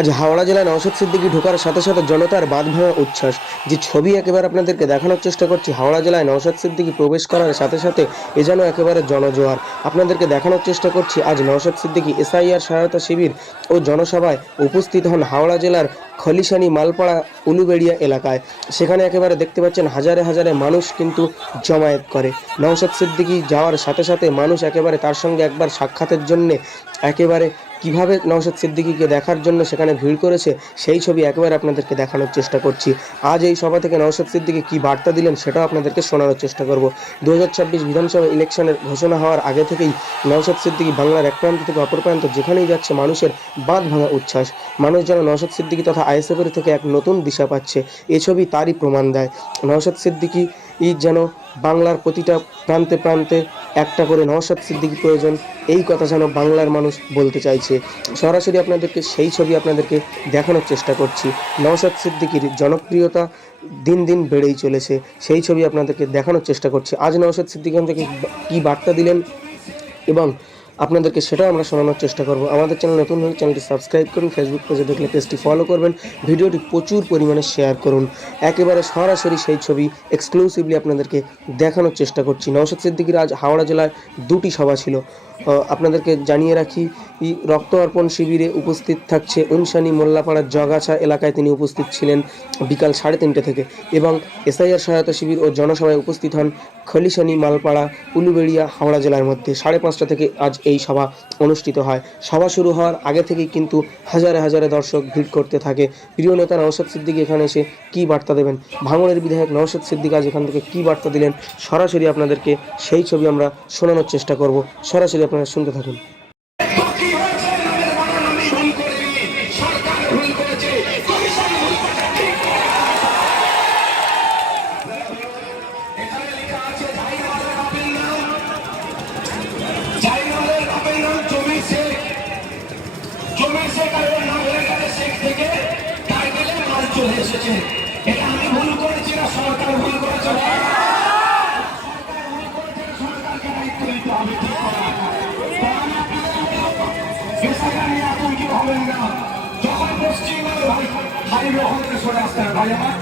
আজ হাওড়া জেলায় নওশাদ সিদ্দিকি ঢোকার সাথে সাথে জনতার বাঁধ ভাঙা উচ্ছ্বাস। যে ছবি একেবারে আপনাদেরকে দেখানোর চেষ্টা করছি, হাওড়া জেলায় নওশাদ সিদ্দিকি প্রবেশ করার সাথে সাথে এ যেন একেবারে জনজোয়ার। আপনাদেরকে দেখানোর চেষ্টা করছি, আজ নওশাদ সিদ্দিকি এসআইআর সহায়তা শিবির ও জনসভায় উপস্থিত হন হাওড়া জেলার খলিশানি মালপাড়া উলুবেড়িয়া এলাকায়। সেখানে একেবারে দেখতে পাচ্ছেন হাজারে হাজারে মানুষ কিন্তু জমায়েত করে। নওশাদ সিদ্দিকি যাওয়ার সাথে সাথে মানুষ একেবারে তার সঙ্গে একবার সাক্ষাতের জন্যে একেবারে কীভাবে নওশাদ সিদ্দিকিকে দেখার জন্য সেখানে ভিড় করেছে, সেই ছবি একেবারে আপনাদেরকে দেখানোর চেষ্টা করছি। আজ এই সভা থেকে নওশাদ সিদ্দিকী কী বার্তা দিলেন সেটাও আপনাদেরকে শোনানোর চেষ্টা করব। দু হাজার ছাব্বিশ বিধানসভা ইলেকশনের ঘোষণা হওয়ার আগে থেকেই নওশাদ সিদ্দিকী বাংলার এক প্রান্ত থেকে অপর প্রান্ত যেখানেই যাচ্ছে মানুষের বাঁধ ভাঙা উচ্ছ্বাস। মানুষ যেন নওশাদ সিদ্দিকি তথা আইএসএফের থেকে এক নতুন দিশা পাচ্ছে, এ ছবি তারই প্রমাণ দেয়। নওশাদ সিদ্দিকি ই যেন বাংলার প্রতিটা প্রান্তে প্রান্তে একটা করে নওশাদ সিদ্দিকি প্রয়োজন, এই কথা যেন বাংলার মানুষ বলতে চাইছে। সরাসরি আপনাদেরকে সেই ছবি আপনাদেরকে দেখানোর চেষ্টা করছি। নওশাদ সিদ্দিকির জনপ্রিয়তা দিন দিন বেড়েই চলেছে, সেই ছবি আপনাদেরকে দেখানোর চেষ্টা করছি। আজ নওশাদ সিদ্দিকি আমাদেরকে কী বার্তা দিলেন এবং আপনাদেরকে সেটাও আমরা শোনানোর চেষ্টা করব। আমাদের চ্যানেল নতুন হলে চ্যানেলটি সাবস্ক্রাইব করুন ফেসবুক পেজে দেখলে পেজটি ফলো করবেন। ভিডিওটি প্রচুর পরিমাণে শেয়ার করুন। একেবারে সরাসরি সেই ছবি এক্সক্লুসিভলি আপনাদেরকে দেখানোর চেষ্টা করছি। নওশাদ সিদ্দিকির আজ হাওড়া জেলায় দুটি সভা ছিল। আপনাদেরকে জানিয়ে রাখি রক্ত অর্পণ শিবিরে উপস্থিত থাকছে উনসানি মোল্লাপাড়ার জগাছা এলাকায় তিনি উপস্থিত ছিলেন বিকাল সাড়ে তিনটে থেকে এবং এসআইআর সহায়তা শিবির ও জনসভায় উপস্থিত হন খলিশানি মালপাড়া, উলুবেড়িয়া, হাওড়া জেলার মধ্যে। সাড়ে পাঁচটা থেকে আজ এই সভা অনুষ্ঠিত হয়। সভা শুরু হওয়ার আগে থেকেই কিন্তু হাজারে হাজারে দর্শক ভিড় করতে থাকে। প্রিয় নেতা নওশাদ সিদ্দিক এখানে এসে কী বার্তা দেবেন? ভাঙড়ের বিধায়ক নওশাদ সিদ্দিক আজ এখান থেকে কী বার্তা দিলেন? সরাসরি আপনাদেরকে সেই ছবি আমরা শোনানোর চেষ্টা করব। সরাসরি আপনারা শুনতে থাকুন। জমির শেখ আর নাম হয়ে গেছে শেখ থেকে টাইটেলে মাল চলে এসেছে। এটা আমি ভুল করেছি না, সরকার ভুল করেছে সরকারকে দায়িত্ব হবে ঠিক বেসরকারি হবেন না। যখন ভাই হারিবে ওখান সরে আসতে ভাই আমার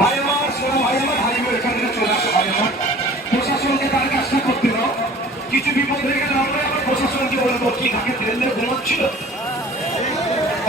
ভাই আমার শোনো ভাই আমার হারিবে এখান চলে আসো ভাই আমার প্রশাসনকে তার কাজটা করতে দাও। কিছু বিপদ হয়ে গেলে আমরা প্রশাসনকে বলব কি তাকে দিয়ে ঘুমাচ্ছিল।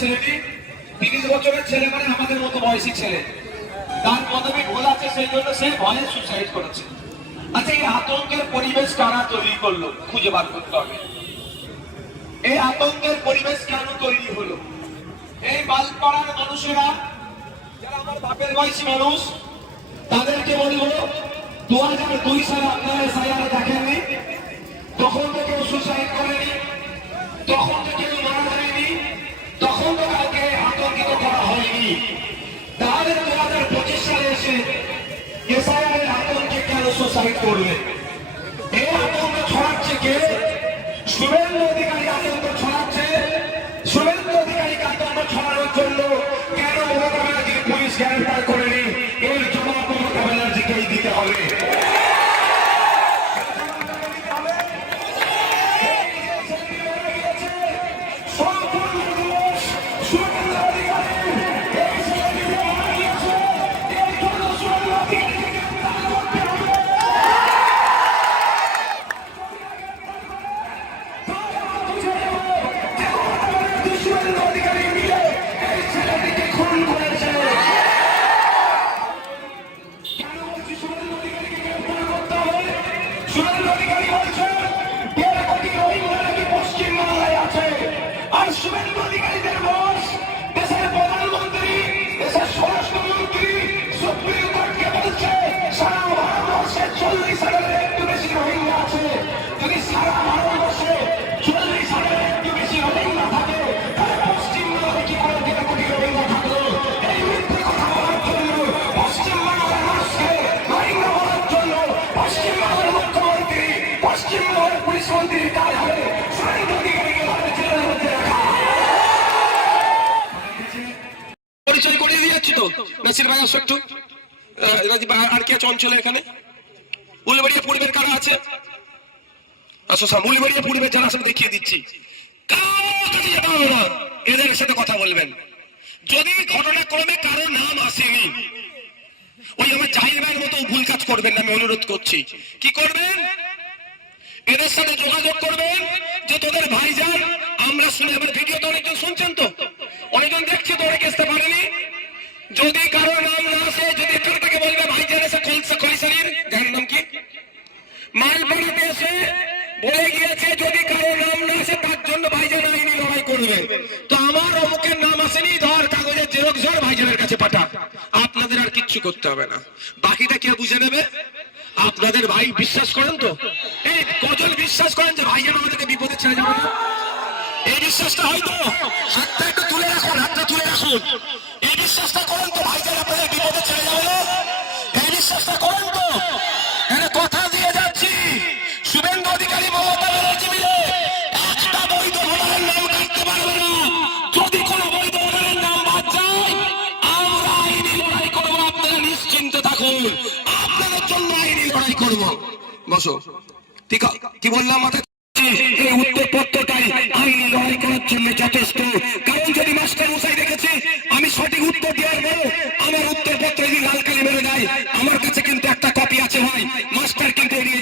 ছেলেটি তিরিশ বছরের ছেলে মানে আমাদের মতো বয়সী ছেলে। তার পদবী ভুল আছে, সেই জন্য সে ভয়ে সুসাইড করেছে। আচ্ছা এই আতঙ্কের পরিবেশ কারা তৈরি করল? খুঁজে বার করতে হবে। এই আতঙ্কের পরিবেশ কেন তৈরি হলো? এই বালপাড়ার মানুষেরা, যারা আমার বাপের বয়সী মানুষ, তাদেরকে বলব দু হাজার দুই সালে আপনারা এসআইআর দেখেননি, তখন তো কেউ সুসাইড করেনি, তখন তো কেউ মারা যায়নি। সুসাইড করবে। এই আতঙ্ক ছড়াচ্ছে কে? শুভেন্দু অধিকারী আতঙ্ক ছড়াচ্ছে। শুভেন্দু অধিকারীকে আতঙ্ক ছড়ানোর জন্য কেন মমতা পুলিশ গ্রেফতার করেনি? শুভেন্দু অধিকারী বলছেন দেড় কোটি রোহিঙ্গা নাকি পশ্চিমবাংলায় আছে? আর শুভেন্দু অধিকারীদের আর কে আছে এখানে? উলবাড়িয়া পূর্বের কারা আছে? আসো উলবাড়িয়া পূর্বের যারা আসলে দেখিয়ে দিচ্ছি। এদের সাথে কথা বলবেন। যদি ঘটনাক্রমে কারও নাম আসেনি ওই আমার জাহির মতো ভুল কাজ করবেন আমি অনুরোধ করছি। কি করবেন? এদের সাথে যোগাযোগ করবেন যে তোদের ভাইজান, আমরা শুনে আমার ভিডিও তো অনেকজন শুনছেন তো। অনেকজন দেখছে তো, অনেকে আসতে পারেনি। যদি কারও নাম না আসে, যদি এখান থেকে বলবে এসে কলসা কলিসারির জানেন নাম কি? মালবাড়িতে এসে বলে গিয়েছে, যদি কারও নাম না আসে, তার জন্য ভাইজান আইনি লড়াই করবে। তো আমার অমুকের নাম আসেনি, ধর কাগজের জেরক্স ধর, ভাইজানের কাছে পাঠা। আপনাদের আর কিচ্ছু করতে হবে না। বাকিটা কে বুঝে নেবে? আপনাদের ভাই বিশ্বাস করেন তো? এই কজন বিশ্বাস করেন যে ভাইজান আমাদেরকে বিপদে ছেড়ে যাবে না? এই বিশ্বাসটা হয়তো হাতটা একটু তুলে রাখুন, হাতটা তুলে রাখুন। আইনি বসো। ঠিক কি বললাম মাথায় এই উত্তরপত্রটাই আইনি লড়াই করার জন্য যথেষ্ট। কারণ যদি মাস্টার মশাই দেখেছে, আমি সঠিক উত্তর দেওয়ার পরে আমার উত্তরপত্র যদি লাল কালি মেরে দেয়, আমার কাছে কিন্তু একটা কপি আছে ভাই। মাস্টার কিন্তু এড়িয়ে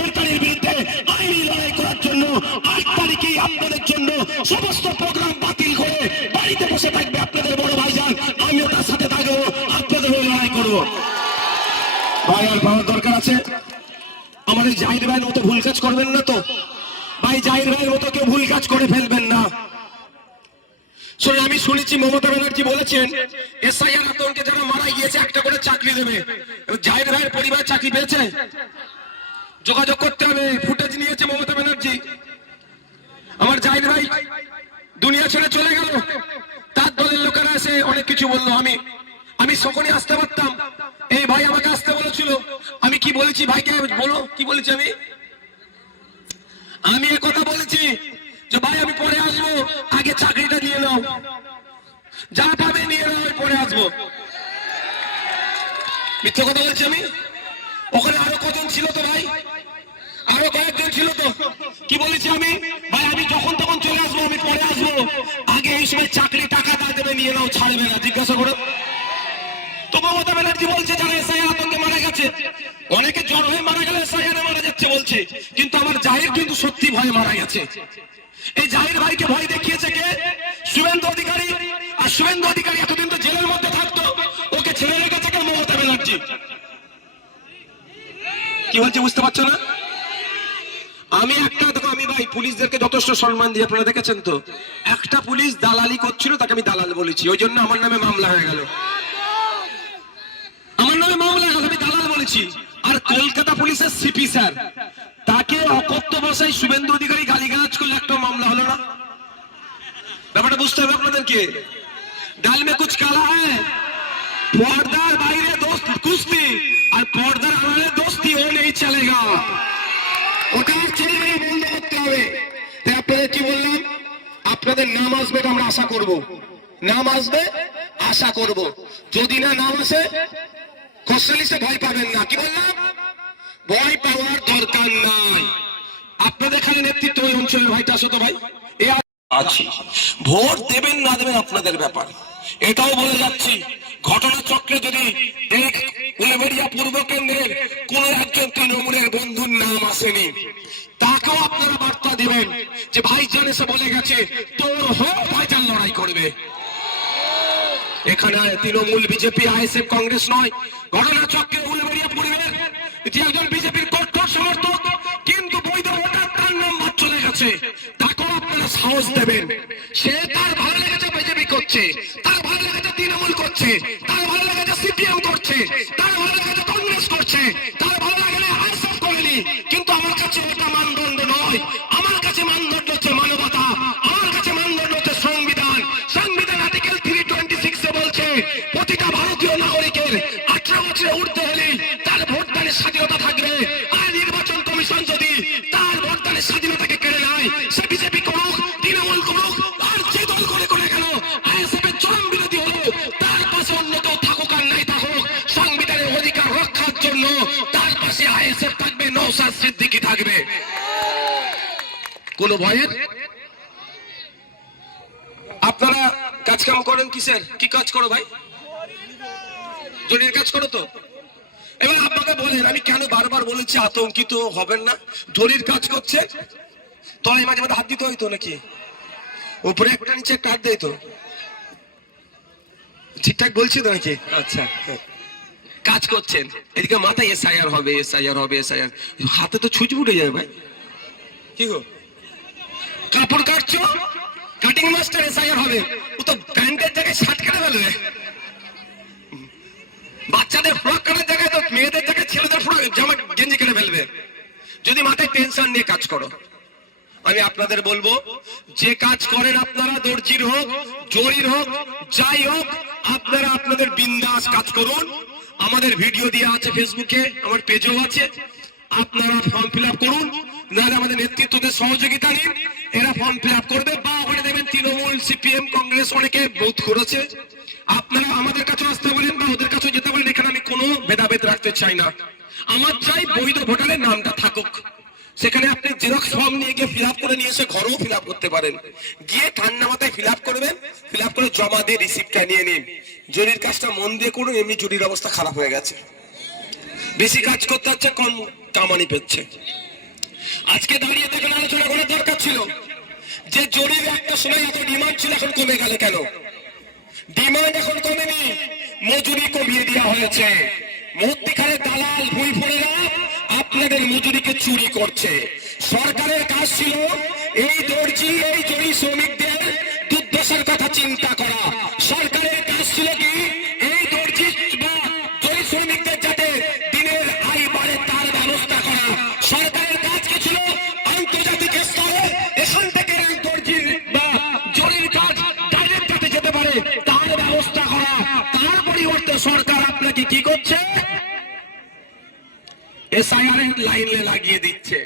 ছেড়তারির বিরুদ্ধে আইনি লড়াই করার জন্য, আট তারিখেই আপনাদের জন্য সমস্ত প্রোগ্রাম বাতিল করে বাড়িতে বসে থাকবে আপনাদের বড় ভাইজান। আমিও তার সাথে থাকব আপনাদের লড়াই করব। ভাই, আর পাওয়ার দরকার আছে? আমাদের জাহির ভাইয়ের মতো ভুল কাজ করবেন না তো? ভাই জাহির ভাইয়ের মতো কেউ ভুল কাজ করে ফেলবেন না। শোনেন, আমি শুনেছি মমতা ব্যানার্জি বলেছেন, এসআইআর আতঙ্কে যারা মারা গিয়েছে, একটা করে চাকরি দেবে। জাহির ভাইয়ের পরিবার চাকরি পেয়েছে? যোগাযোগ করতে হবে ফুটেজ নিয়েছে মমতা ব্যানার্জি। আমার জাহির ভাই, দুনিয়া ছেড়ে চলে গেল। তার দলের লোকেরা এসে অনেক কিছু বলল। আমি আমি সকলে আসতে পারতাম। এই ভাই আমাকে আসতে বলেছিল। আমি কি বলেছি ভাইকে? বলো, কি বলেছি আমি? আমি কথা বলেছি যে, ভাই, আমি পরে আসব। আগে চাকরিটা নিয়ে নাও। যা পাবে নিয়ে নাও পরে আসব। মিথ্যে কথা বলছি আমি? ওখানে আরও কজন ছিল তো ভাই? ছিল তো? কি বলেছি আমি? ভাই, আমি যখন তখন চলে আসব, আমি পরে আসব। আগে এই সময় চাকরি টাকা দা দেবে, নিয়ে নাও, ছাড়বে না, জিজ্ঞাসা করো। বলছে ভয়ে দেখিয়েছে কে? অধিকারী। আর অধিকারী এতদিন তো জেলের মধ্যে থাকতো, ওকে ছেড়ে রেখেছে কে মমতা ব্যানার্জি? কি বলছে বুঝতে পারছ না? আমি একটা দেখো আমি ভাই, পুলিশদেরকে যথেষ্ট সম্মান দিয়ে আপনারা দেখেছেন তো? একটা পুলিশ দালালি করছিল, তাকে আমি দালাল বলেছি, ওই জন্য আমার নামে মামলা হয়ে গেল। আমার নামে মামলা গেল, আমি দালাল বলেছি। আর কলকাতা পুলিশের সিপি স্যার, তাকে অকথ্য ভাষায় শুভেন্দু অধিকারী গালিগালাজ করলে একটা মামলা হলো না? ব্যাপারটা বুঝতে হবে আপনাদেরকে ডাল মে কুচ কালা হ্যাঁ? পর্দার বাইরে দোস্ত কুস্তি, আর পর্দার আড়ালে দোস্তি, ও নেই চলেগা ওটা ছেড়ে মেরে বন্ধ করতে হবে তাই আপনাদের কি বললাম আপনাদের নাম আসবে আমরা আশা করব। নাম আসবে, আশা করব। যদি না নাম আসে কোশ্চেলিসে ভয় পাবেন না। কি বললাম? ভয় পাওয়ার দরকার নাই। আপনাদের খালি নেতৃত্ব ওই অঞ্চলের ভাইটা আসো তো ভাই। আছি। ভোট দেবেন না দেবেন আপনাদের ব্যাপার। এটাও বলে যাচ্ছি। ঘটনা চক্রে যদি উলেবেড়িয়া পূর্ব কেন্দ্রের কোন একজন তৃণমূলের বন্ধুর নাম আসেনি তাকেও আপনারা বার্তা দিবেন যে ভাইজান এসে বলে গেছে, তোর হয়ে ভাইজান লড়াই করবে। এখানে তৃণমূল, বিজেপি, আইএসএফ, কংগ্রেস নয়। ঘটনা চক্রে এটি একজন বিজেপির কট্টর সমর্থক, কিন্তু বৈধ ভোটার তার নম্বর চলে গেছে। তাকেও আপনারা সাহস দেবেন। সে তার ভালো লেগেছে, বিজেপি করছে। তার ভালো লেগেছে, তৃণমূল করছে। তার ভালো লেগেছে, সিপিএম করছে। তার প্রতিটা ভারতীয় নাগরিকের আঠারো বছরে উঠতে হলে তার ভোটদানের স্বাধীনতা থাকবে। আর নির্বাচন কমিশন যদি তার ভোটদানের স্বাধীনতাকে কেড়ে নেয়, সে বিজেপি করুক, তৃণমূল করুক, আর যে দল করে করে গেল আইএসএফ এর চরম বিরোধী হলো তার পাশে অন্য কেউ থাকুক আর নাই থাকুক, সংবিধানের অধিকার রক্ষার জন্য তার পাশে আইএসএফ থাকবে নৌসাদ সিদ্দিকি থাকবে। কোন ভয়ের? আপনারা কাজ কাম করেন কিসের? কি কাজ করো ভাই? জরির কাজ করো তো। এবার আপনাকে বলেন আমি কেন বারবার বলেছি আতঙ্কিত হবেন না? জরির কাজ করছে। তলায় মাঝে মাঝে হাত দিতে হইতো নাকি? উপরে একটা নিচে একটা হাত দেয় তো। ঠিকঠাক বলছি তো নাকি? আচ্ছা। কাজ করছেন। এদিকে মাথায় এসআইআর হবে এস এসআইআর হবে এস এসআইআর। হাতে তো ছুঁচ উঠে যাবে ভাই। কি গো? কাপড় কাটছো? কাটিং মাস্টার এস এসআইআর হবে। ও তো প্যান্টের জায়গায় শার্ট কেটে ফেলবে। বাচ্চাদের ফ্রক কাটার জায়গায় তো মেয়েদের জায়গায় ছেলেদের ফ্রক জামা গেঞ্জি কেটে ফেলবে। যদি মাথায় টেনশন নিয়ে কাজ করো। আমি আপনাদের বলব, যে কাজ করেন আপনারা, দর্জির হোক, জরির হোক, যাই হোক, আপনারা আপনাদের বিন্দাস কাজ করুন। আমাদের ভিডিও দেওয়া আছে ফেসবুকে আমার পেজও আছে। আপনারা ফর্ম ফিল করুন। নাহলে আমাদের নেতৃত্বদের সহযোগিতা নিন। এরা ফর্ম ফিল করবে। বা ওখানে দেখবেন তৃণমূল সিপিএম কংগ্রেস অনেকে বোধ করেছে। আপনারা আমাদের কাছে আসতে বলেন বা ওদের কাছে যেতে বলেন, এখানে আমি কোনো ভেদাভেদ রাখতে চাই না। আমার চাই বৈধ ভোটারের নামটা থাকুক। সেখানে আপনি জেরক্স ফর্ম নিয়ে গিয়ে ফিল করে নিয়ে এসে ঘরেও ফিল করতে পারেন। গিয়ে ঠান্ডা মাথায় ফিল করবেন, ফিল করে জমা দিয়ে রিসিপ্টটা নিয়ে নিন। জরির কাজটা মন দিয়ে করুন, এমনি জরির অবস্থা খারাপ হয়ে গেছে। বেশি কাজ করতে হচ্ছে, কম কামানি পেচ্ছে। আজকে দাঁড়িয়ে দেখেন, আলোচনা করার দরকার ছিল। যে জরির একটা সময় এত ডিমান্ড ছিল, এখন কমে গেল কেন? ডিমান্ড এখন কমেনি। মজুরি কমিয়ে দেওয়া হয়েছে। মধ্যিখানে দালাল ভুই ফোড়েরা আপনাদের মজুরিকে চুরি করছে। সরকারের কাজ ছিল এই দর্জি, এই জড়ি শ্রমিকদের লাইনে লাগিয়ে দিচ্ছে।